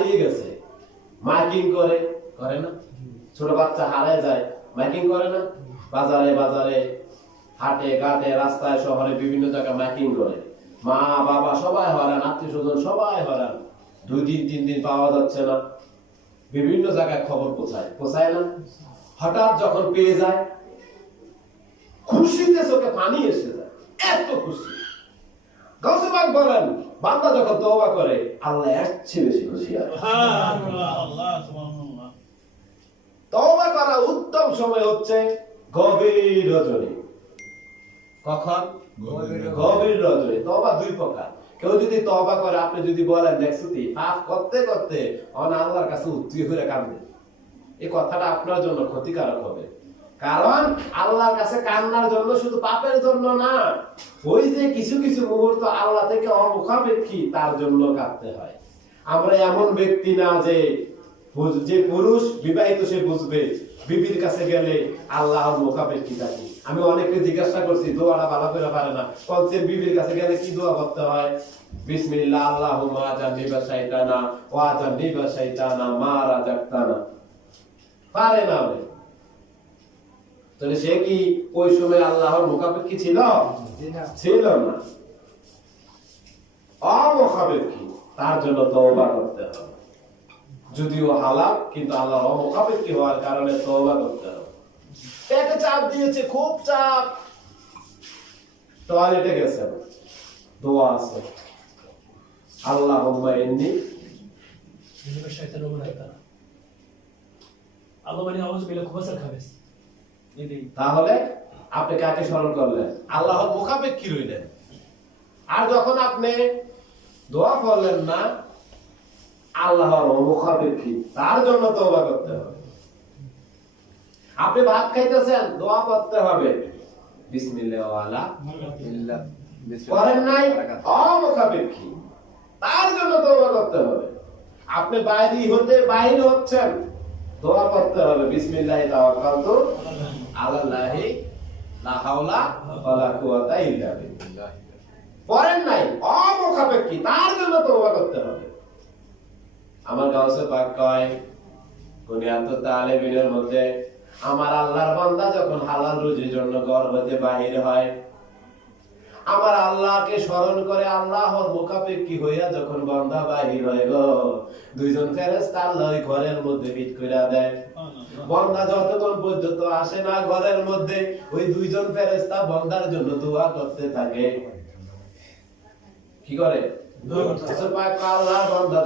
হারিয়ে গেছে। মাইকিং করে করে না? ছোট বাচ্চা হারায় যায়, মাইকিং করে না? বাজারে বাজারে, হাটে, ঘাটে, রাস্তায়, শহরে, বিভিন্ন জায়গায় মাইকিং করে। মা, বাবা সবাই হরান আত্মীয় স্বজন সবাই হরান দুই দিন, তিন দিন পাওয়া যাচ্ছে না। বিভিন্ন জায়গায় খবর পৌঁছায়। পৌঁছায় না? হঠাৎ যখন পেয়ে যায়, খুশিতে চোখে পানি এসে যায়। এত খুশি। গৌসবাগ বলেন বান্দা যখন তওবা করে আল্লাহ এর চেয়ে বেশি খুশি হয়। তওবা করা উত্তম সময় হচ্ছে গভীর রজনী। কখন? গভীর রজনী। তওবা দুই প্রকার। কেউ যদি তওবা করে আপনি যদি বলেন দেখছুতি পাপ করতে করতে অন আল্লাহর কাছে উত্তীয় হয়ে কান্দে এই কথাটা আপনার জন্য ক্ষতিকারক হবে। কারণ আল্লাহর কাছে কান্নার জন্য, শুধু পাপের জন্য না, ওই যে কিছু কিছু মুহূর্ত আল্লাহ থেকে অমুখাপেক্ষী তার জন্য কাঁদতে হয়। আমরা এমন ব্যক্তি না যে যে পুরুষ বিবাহিত সে বুঝবে, বিবির কাছে গেলে আল্লাহর মুখাপেক্ষী থাকি আমি অনেককে জিজ্ঞাসা করছি, দোয়াটা ভালো করে পারে না। বলছে, বিবির কাছে গেলে কি দোয়া করতে হয়? বিসমিল্লাহ, আল্লাহুম্মা জান্নিবা শাইতানা, ওয়া জান্নিবা শাইতানা মা রাজাকতানা। পারে না তাহলে সে কি ওই সময় আল্লাহর মুখাপেক্ষী ছিল? ছিল না। অমুখাপেক্ষী। তার জন্য তওবা করতে হবে। যদিও হালাল কিন্তু আল্লাহর অমুখাপেক্ষী হওয়ার কারণে তওবা করতে হবে। পেটে চাপ দিয়েছে খুব চাপ। টয়লেটে গেছে। দোয়া আছে। আল্লাহ এমনি bani auzu billahi kubasal khabis. Ini তাহলে আপনি কাকে স্মরণ করলেন? আল্লাহর মুখাপেক্ষী রইলেন। আর যখন আপনি দোয়া করলেন না আল্লাহর মুখাপেক্ষী তার জন্য তওবা করতে হবে। আপনি ভাত খাইতেছেন দোয়া করতে হবে। করেন নাই অমুখাপেক্ষী তার জন্য তওবা করতে হবে। আপনি বাইরে হতে বাইরে হচ্ছেন। দোয়া করতে হবে, বিসমিল্লাহি তাওয়াক্কালতু আলাল্লাহি লা হাওলা ওয়ালা কুওয়াতা ইল্লা বিল্লাহ। পড়েন নাই অমুখাপেক্ষী তার জন্য তওবা করতে হবে। আমার গাউসে পাক কয় বুনিয়াত তালেবিনের মধ্যে, আমার আল্লাহর বান্দা যখন হালাল রুজির জন্য ঘর হতে বাহির হয় আমার আল্লাহকে স্মরণ করে আল্লাহর মুখাপেক্ষী হইয়া যখন বান্দা বাহির হয় গো দুইজন ফেরেশতা আল্লাহ ঘরের মধ্যে ফিট কইরা দেয়। বন্দা যতক্ষণ পর্যন্ত আসে না ঘরের মধ্যে ওই দুইজন ফেরেশতা বন্দার জন্য দোয়া করতে থাকে। কি করে? রাসূল পাক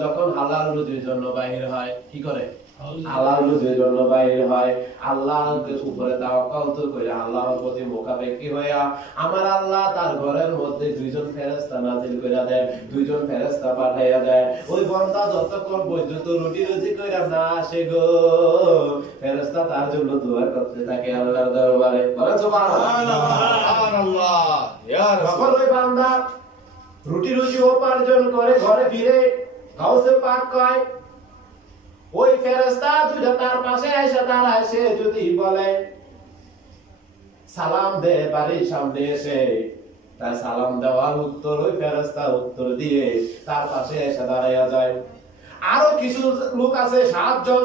যখন হালাল রুজির জন্য বাহির হয় কি করে? হালাল রুজির জন্য বাহির হয়। আল্লাহর উপরে তাওয়াক্কাল করে আল্লাহর প্রতি মুখাপেক্ষী হইয়া আমার আল্লাহ তার ঘরের মধ্যে দুইজন ফেরেশতা নাজিল কইরা দেয়, দুইজন ফেরেশতা পাঠাইয়া দেয়। ওই বান্দা যতক্ষণ পর্যন্ত রুটি রুজি কইরা না আসে গো, ফেরেশতা তার জন্য দোয়া করতে থাকে আল্লাহর দরবারে। বলেন সুবহানাল্লাহ। যখন ওই বান্দা রুটি রুজি উপার্জন করে ঘরে ফিরে গাউসে পাক কয় ওই ফেরেশতা দুইটা তার পাশে এসে দাঁড়ায় সে যদি বলে সালাম দে বাড়ির সামনে এসে। তার সালাম দেওয়ার উত্তর ওই ফেরেশতা উত্তর দিয়ে তার পাশে এসে দাঁড়াইয়া যায়। আরও কিছু লোক আছে সাতজন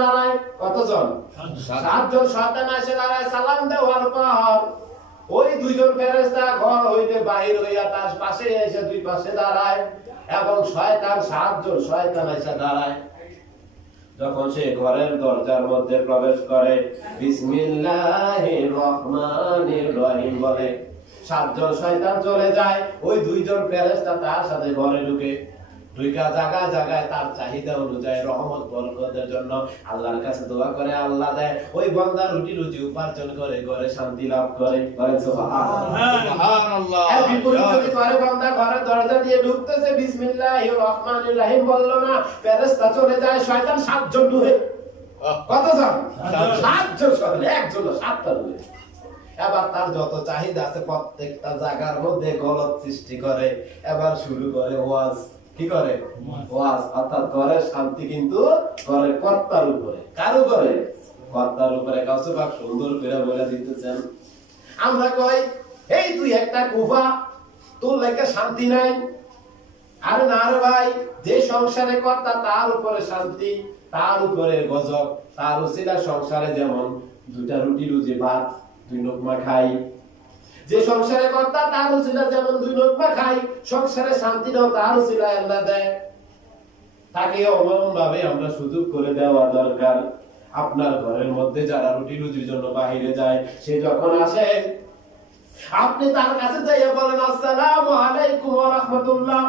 দাঁড়ায়। কতজন? সাতজন। শয়তান এসে দাঁড়ায় সালাম দেওয়ার পর ওই দুইজন ফেরেশতা ঘর হইতে বাহির হইয়া তার পাশে এসে দুই পাশে দাঁড়ায় এবং শয়তান সাতজন শয়তান এসে দাঁড়ায়। যখন সে ঘরের দরজার মধ্যে প্রবেশ করে বলে, সাতজন শয়তান চলে যায়, ওই দুইজন ফেরেশতা তার সাথে ঘরে ঢুকে। দুইটা জায়গায় জায়গায় তার চাহিদা অনুযায়ী রহমত বরকতের জন্য আল্লাহর কাছে দোয়া করে আল্লাহ দেয়। ওই বান্দা রুটি রুজি উপার্জন করে ঘরে শান্তি লাভ করে। বান্দা ঘরের দরজা দিয়ে ঢুকতেছে বিসমিল্লাহির রহমানির রহিম বলল না ফেরেশতা চলে যায় শয়তান সাতজন ঢুকে কতজন? সাতজন। শয়তান একজন না, সাতটা ঢুকে এবার তার যত চাহিদা আছে প্রত্যেকটা জায়গার মধ্যে গলত সৃষ্টি করে। এবার শুরু করে ওয়াজ। কি করে? ওয়াজ। অর্থাৎ ঘরের শান্তি কিন্তু ঘরের কর্তার উপরে। কার উপরে? কর্তার উপরে। কাউকে বাক সুন্দর করে বলে দিতেছেন। আমরা কই, এই তুই একটা কুফা, তোর লাগে শান্তি নাই? আরে না রে ভাই, যে সংসারে কর্তা, তার উপরে শান্তি, তার উপরে গজব, তার উসিলা সংসারে যেমন দুটা রুটি, রুজি, ভাত, দুই লোকমা খাই যে সংসারে কর্তা, তার উচিলা যেমন দুই লোকমা খাই সংসারে শান্তিটাও তার উচিলা আল্লাহ দেয়। তাকে অবলম্বন ভাবে আমরা সুযোগ করে দেওয়া দরকার। আপনার ঘরের মধ্যে যারা রুটি রুজির জন্য বাহিরে যায়, সে যখন আসে, আপনি তার কাছে যাইয়া বলেন, আসসালামু আলাইকুম ওয়া রাহমাতুল্লাহ।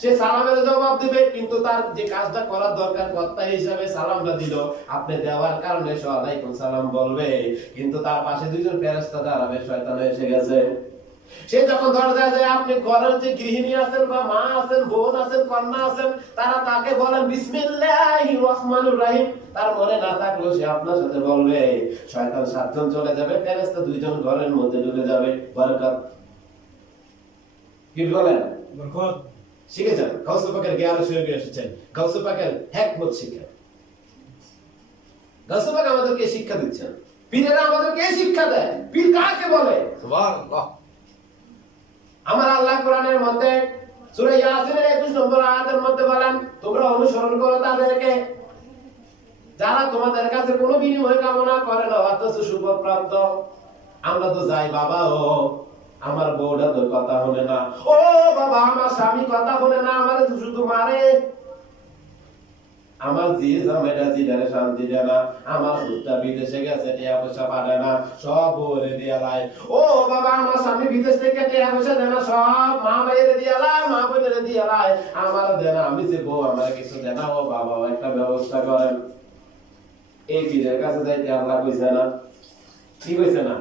সে সালামের জবাব দিবে, কিন্তু তার যে কাজটা করার দরকার, কর্তা হিসাবে সালামটা দিল। আপনি দেওয়ার কারণে সে আলাইকুম সালাম বলবে। কিন্তু তার পাশে দুইজন ফেরেশতা দাঁড়াবে শয়তান এসে গেছে। সে যখন দরজায় যায়, আপনি ঘরের যে গৃহিণী আছেন বা মা আছেন, বোন আছেন, কন্যা আছেন, তারা তাকে বলেন বিসমিল্লাহির রহমানির রহিম। তার মনে না থাকলেও সে আপনার সাথে বলবে। শয়তান সাতজন চলে যাবে, ফেরেশতা দুইজন ঘরের মধ্যে ঢুকে যাবে। বরকত। কি বলেন? বরকত। শিখেছেন গাউসুল পাকের জ্ঞান শরীরে এসেছেন। গাউসুল পাকের হ্যাকমত শিখেন গাউসুল পাক আমাদেরকে শিক্ষা দিচ্ছেন পীরেরা আমাদেরকে শিক্ষা দেয়। পীর কাকে বলে? সুবহানাল্লাহ। আমার আল্লাহ কোরআনের মধ্যে সূরা ইয়াসিনের 21 নম্বর আয়াতের মধ্যে বলেন তোমরা অনুসরণ করো তাদেরকে। যারা তোমাদের কাছে কোনো বিনিময় কামনা করে না অথচ শুভপ্রাপ্ত আমরা তো যাই বাবা ও আমার বউটা তো কথা হলে না। ও বাবা, আমার স্বামী কথা হলে না, আমার শুধু মারে। আমার জি জামাইটা জিদারে শান্তি দেয় না, আমার হুটটা বিদেশে গেছে টিয়া পয়সা পাঠায় না, সব বউরে দিয়ে লাই। ও বাবা, আমার স্বামী বিদেশ থেকে টিয়া পয়সা দেয় না, সব মা ভাইয়েরে দিয়ে লাই, মা বোনেরে দিয়ে লাই। আমার দেয় না আমি যে বউ, আমার কিছু দেয় না ও বাবা একটা ব্যবস্থা করেন। এই পীরের কাছে যাইতে আল্লাহ কইছে না। কি কইছে না?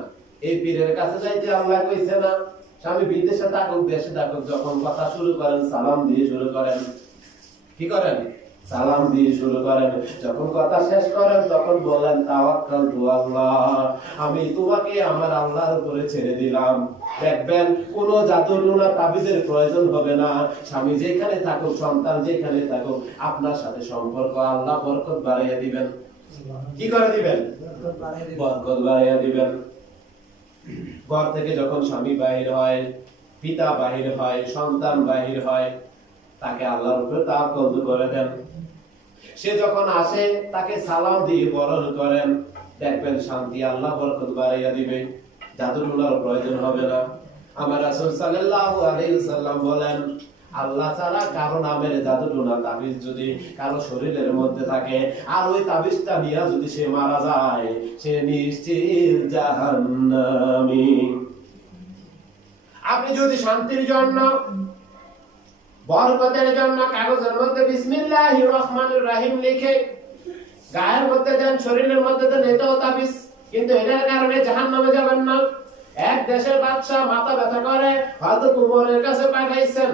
এই পীরের কাছে যাইতে আল্লাহ কইছে না স্বামী বিদেশে থাকুক দেশে থাকুক যখন কথা শুরু করেন সালাম দিয়ে শুরু করেন। কি করেন? সালাম দিয়ে শুরু করেন। যখন কথা শেষ করেন তখন বলেন তাওয়াক্কাল তু আল্লাহ আমি তোমাকে আমার আল্লাহর উপরে ছেড়ে দিলাম। দেখবেন কোন জাদুর নুনা তাবিজের প্রয়োজন হবে না। স্বামী যেখানে থাকুক সন্তান যেখানে থাকুক আপনার সাথে সম্পর্ক আল্লাহ বরকত বাড়াইয়া দিবেন। কি করে দিবেন। বরকত বাড়াইয়া দিবেন। ঘর থেকে যখন স্বামী বাহির হয়, পিতা বাহির হয়, সন্তান বাহির হয়, তাকে আল্লাহর উপরে তাওয়াক্কুল করে দেন। সে যখন আসে, তাকে সালাম দিয়ে বরণ করেন। দেখবেন শান্তি আল্লাহ বরকত বাড়াইয়া দিবে। জাদুটুনার প্রয়োজন হবে না। আমার রাসুল সাল্লাহ আলী সাল্লাম বলেন আল্লাহ ছাড়া কারও নামের তাবিজ যদি কারও শরীরের মধ্যে থাকে, আর ওই তাবিজটা নিয়ে যদি সে মারা যায়, সে জাহান্নামী। আপনি যদি শান্তির জন্য, বরকতের জন্য কাগজের মধ্যে বিসমিল্লাহির রহমানির রহিম লিখে, গায়ের মধ্যে দেন, শরীরের মধ্যে দেন, এটাও তাবিজ, কিন্তু এটার কারণে জাহান নামে যাবেন না। এক দেশের বাদশা মাথা ব্যথা করে, হয়তো কুমরের কাছে পাঠাইছেন।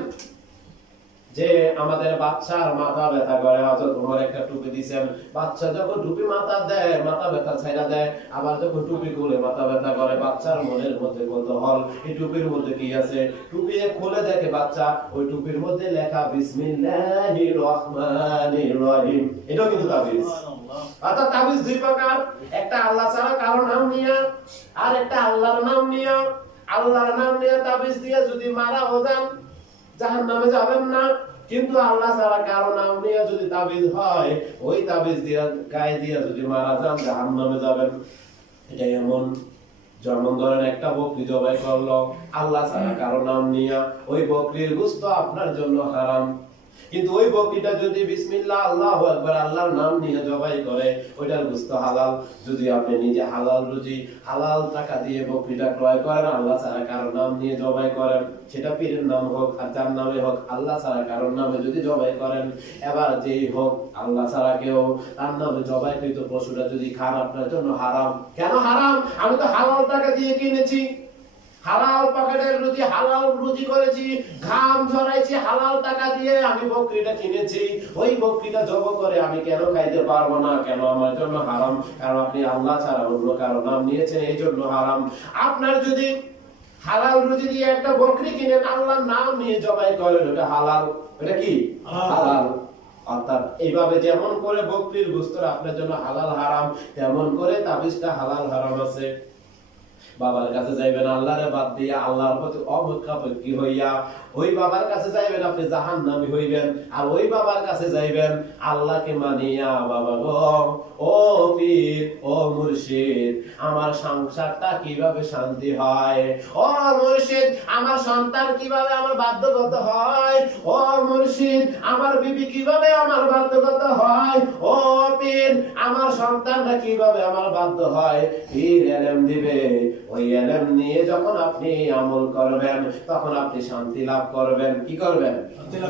যে আমাদের বাচ্চার মাথা ব্যথা করে হয়তো তোমার একটা টুপি দিছেন। বাচ্চা যখন টুপি মাথা দেয় মাথা ব্যথা ছাইরা দেয় আবার যখন টুপি খুলে মাথা ব্যথা করে বাচ্চার মনের মধ্যে কত হল এই টুপির মধ্যে কি আছে? টুপি খুলে দেখে বাচ্চা ওই টুপির মধ্যে লেখা বিসমিল্লাহির রহমানির রহিম। এটাও কিন্তু তাবিজ। অর্থাৎ তাবিজ দুই প্রকার। একটা আল্লাহ ছাড়া কারও নাম নিয়া আর একটা আল্লাহর নাম নিয়া। আল্লাহর নাম নিয়ে তাবিজ দিয়ে যদি মারা হো যান জাহান নামে যাবেন না, কিন্তু আল্লাহ ছাড়া কারও নাম নিয়ে যদি তাবিজ হয়, ওই তাবিজ দিয়া, গায়ে দিয়া যদি মারা যান জাহান নামে যাবেন। এটা এমন যেমন একটা বকরি জবাই করল, আল্লাহ ছাড়া কারও নাম নিয়া, ওই বকরির গুস্ত আপনার জন্য হারাম। কিন্তু ওই বকরিটা যদি বিসমিল্লাহ, আল্লাহু আকবার, আল্লাহর নাম নিয়ে জবাই করে, ওইটার গুস্ত হালাল। যদি আপনি নিজে হালাল রুজি, হালাল টাকা দিয়ে বকরিটা ক্রয় করেন, আল্লাহ ছাড়া কারও নাম নিয়ে জবাই করেন। সেটা পীরের নাম হোক আর যার নামে হোক, আল্লাহ ছাড়া কারোর নামে যদি জবাই করেন, এবার যেই হোক, আল্লাহ ছাড়া কেউ তার নামে জবাই কৃত পশুটা যদি খান, আপনার জন্য হারাম। কেন হারাম? আমি তো হালাল টাকা দিয়ে কিনেছি। হালাল পকেটের রুজি হালাল রুজি করেছি ঘাম ঝরাইছি হালাল টাকা দিয়ে আমি বকরিটা কিনেছি। ওই বকরিটা জব করে আমি কেন খাইতে পারব না? কেন আমার জন্য হারাম? কারণ আপনি আল্লাহ ছাড়া অন্য কারও নাম নিয়েছেন এই জন্য হারাম। আপনার যদি হালাল রুজি দিয়ে একটা বকরি কিনেন আল্লাহর নাম নিয়ে জবাই করেন ওটা হালাল। ওটা কি? হালাল। হালাল। অর্থাৎ এইভাবে যেমন করে বকরির গোস্তর আপনার জন্য হালাল হারাম তেমন করে তাবিজটা হালাল হারাম আছে। বাবার কাছে যাইবেন আল্লাহরে বাদ দিয়ে আল্লাহর প্রতি অপেক্ষাপেক্ষী হইয়া ওই বাবার কাছে যাইবেন আপনি জাহান্নামী হইবেন, আর ওই বাবার কাছে যাইবেন আল্লাহকে মানিয়া, বাবা গো, ও পীর, ও মুর্শিদ, আমার সংসারটা কীভাবে শান্তি হয়? ও মুর্শিদ, আমার সন্তান কীভাবে আমার বাধ্যগত হয়? ও মুর্শিদ, আমার বিবি কীভাবে আমার বাধ্যগত হয়? ও পীর, আমার সন্তানরা কীভাবে আমার বাধ্য হয়? পীর এলেম দিবে ওই এলেম নিয়ে যখন আপনি আমল করবেন তখন আপনি শান্তি লাভ করবেন। কি করবেন?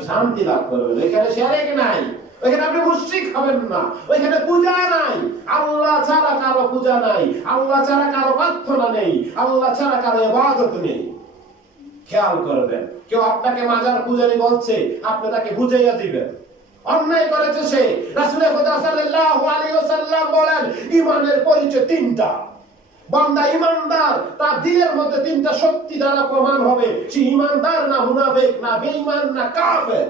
শান্তি লাভ করবেন। এখানে নাই। ওইখানে আপনি মুশরিক হবেন না। ওইখানে পূজা নাই। আল্লাহ ছাড়া কারও পূজা নাই। আল্লাহ ছাড়া কারও প্রার্থনা নেই। আল্লাহ ছাড়া কারও ইবাদত নেই। খেয়াল করবেন। কেউ আপনাকে মাজার পূজারি বলছে আপনি তাকে বুঝাইয়া দিবেন। অন্যায় করেছে সে। খোদা সাল্লাল্লাহু আলাইহি ওয়াসাল্লাম বলেন ঈমানের পরিচয় তিনটা। বান্দা ইমানদার, তার দিলের মধ্যে তিনটা শক্তি দ্বারা প্রমাণ হবে, সে ইমানদার না মুনাফেক, না বেঈমান, না কাফের।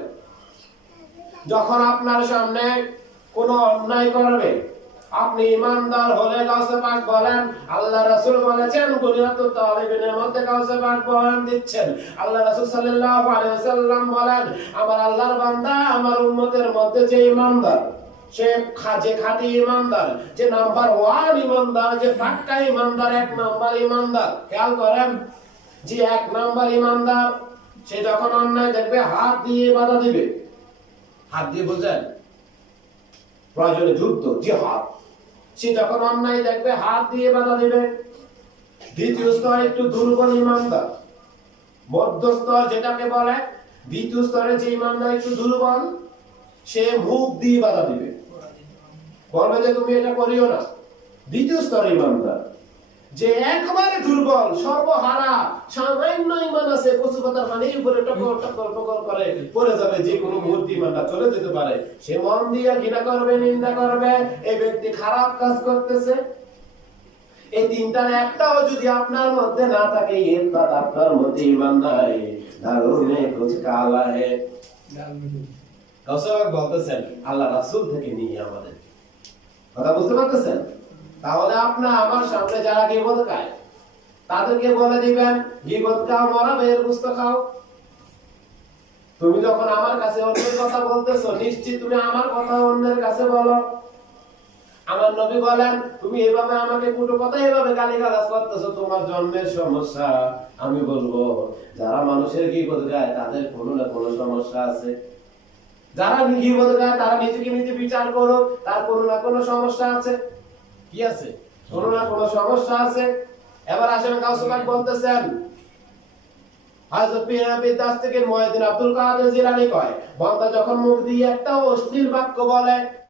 যখন আপনার সামনে কোনো অন্যায় করবে, আপনি ইমানদার হলে কাউসে পাক বলেন, আল্লাহ রাসূল বলেছেন গুনিয়াতুত তালিবিনের মধ্যে কাউসে পাক বলেন দিচ্ছেন। আল্লাহ রাসূল সাল্লাল্লাহু আলাইহি ওয়াসাল্লাম বলেন, আমার আল্লাহর বান্দা আমার উম্মতের মধ্যে যে ইমানদার সে খাজে খাঁটি ইমানদার, যে নাম্বার ওয়ান ইমানদার, যে পাক্কা ইমানদার, এক নাম্বার ইমানদার। খেয়াল করেন, যে এক নাম্বার ইমানদার, সে যখন অন্যায় দেখবে, হাত দিয়ে বাধা দিবে। হাত দিয়ে বোঝেন প্রয়োজনে যুদ্ধ, জিহাদ। সে যখন অন্যায় দেখবে, হাত দিয়ে বাধা দিবে। দ্বিতীয় স্তর একটু দুর্বল ইমানদার। মধ্য স্তর যেটাকে বলে, দ্বিতীয় স্তরে যে ইমানদার একটু দুর্বল, সে মুখ দিয়ে বাধা দিবে। বলবে যে তুমি এটা করিও না। দ্বিতীয় স্তর ইমানদার যে একবারে দুর্বল সর্বহারা সামান্য ইমান আছে কচু পাতার পানির উপরে টকর টকর টকর করে পড়ে যাবে যে কোনো মুহূর্তে ইমানটা চলে যেতে পারে। সে মন দিয়ে ঘৃণা করবে নিন্দা করবে এই ব্যক্তি খারাপ কাজ করতেছে। এই তিনটার একটাও যদি আপনার মধ্যে না থাকে এর বাদ আপনার মধ্যে ইমান নাই। দারুণ মে কুছ কালা হে। কাউসাবাক বলতেছেন আল্লাহ রাসূল থেকে নিয়ে আমাদের কথা বুঝতে পারতেছেন? তাহলে আপনার আমার সামনে যারা গিবত খায়, তাদেরকে বলে দিবেন, গিবত খাও, মরা বের বুঝতে খাও। তুমি যখন আমার কাছে অন্যের কথা বলতেছো, নিশ্চিত তুমি আমার কথা অন্যের কাছে বলো। আমার নবী বলেন, তুমি এভাবে আমাকে কুটো কথা এভাবে গালি গালাজ করতেছো, তোমার জন্মের সমস্যা আমি বলব। যারা মানুষের গিবত গায় তাদের কোনো না কোনো সমস্যা আছে। যারা গায় তারা নিজেকে নিজে বিচার করো তার কোনো না কোনো সমস্যা আছে। কি আছে? কোনো না কোনো সমস্যা আছে। এবার আসলে কাউসুবাক বলতেছেন আব্দুল কাদের জিরানি কয়, বন্দা যখন মুখ দিয়ে একটা অশ্লীল বাক্য বলে